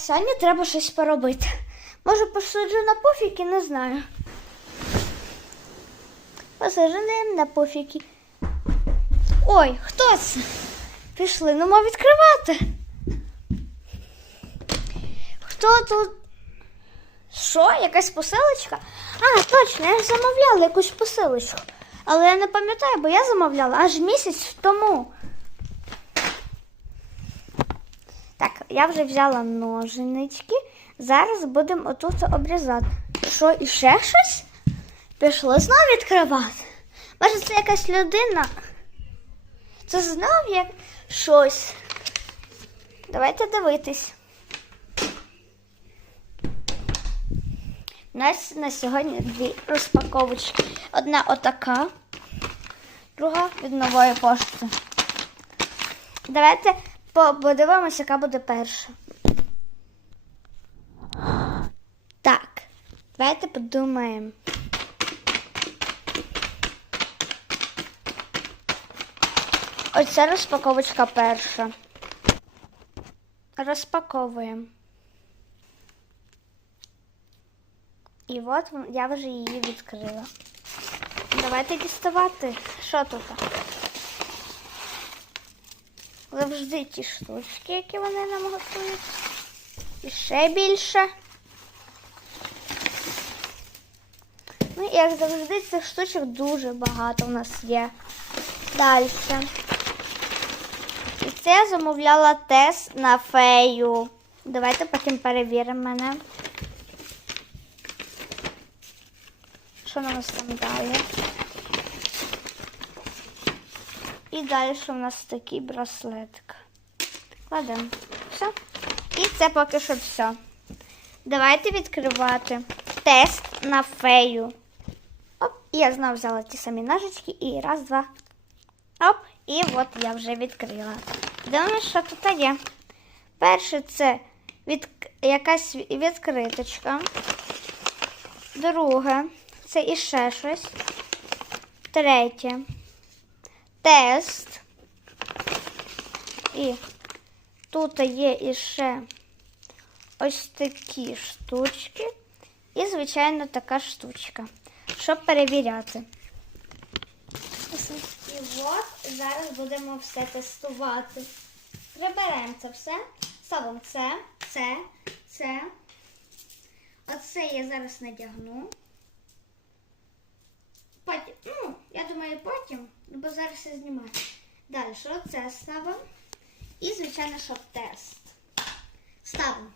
сьогодні треба щось поробити. Може, посиджу на пуфіки, не знаю. Посиджу на пуфіки. Ой, хто це? Пішли, ну мав відкривати. Хто тут? Що? Якась посилочка? А, точно, я замовляла якусь посилочку. Але я не пам'ятаю, бо я замовляла аж місяць тому. Так, я вже взяла ножинички. Зараз будемо отут обрізати. Що, і ще щось? Пішли знову відкривати. Може, це якась людина? Це знов як щось. Давайте дивитись. У нас на сьогодні дві розпаковочки. Одна отака, друга від нової пошти. Давайте подивимося, яка буде перша. Так, давайте подумаємо. Оце розпаковочка перша. Розпаковуємо. І от я вже її відкрила. Давайте діставати. Що тут? Завжди ті штучки, які вони нам готують. І ще більше. Ну, і як завжди, цих штучок дуже багато в нас є. Далі. І це я замовляла тест на фею. Давайте потім перевіримо мене. Що на нас там далі? І далі у нас такий браслетик. Кладемо. Все. І це поки що все. Давайте відкривати тест на фею. Оп, і я знову взяла ті самі ножички. І раз, два. Оп, і от я вже відкрила. Дивимося, що тут є. Перше це від... якась відкриточка. Друге, це іще щось. Третє. Тест. І тут є іще ось такі штучки. І, звичайно, така штучка, щоб перевіряти. І от зараз будемо все тестувати. Приберемо це все. Ставимо це, це, це. Оце я зараз надягну. Потім, ну, я потім, бо зараз я знімаю. Далі, оце ставимо. І, звичайно, щоб тест. Ставимо.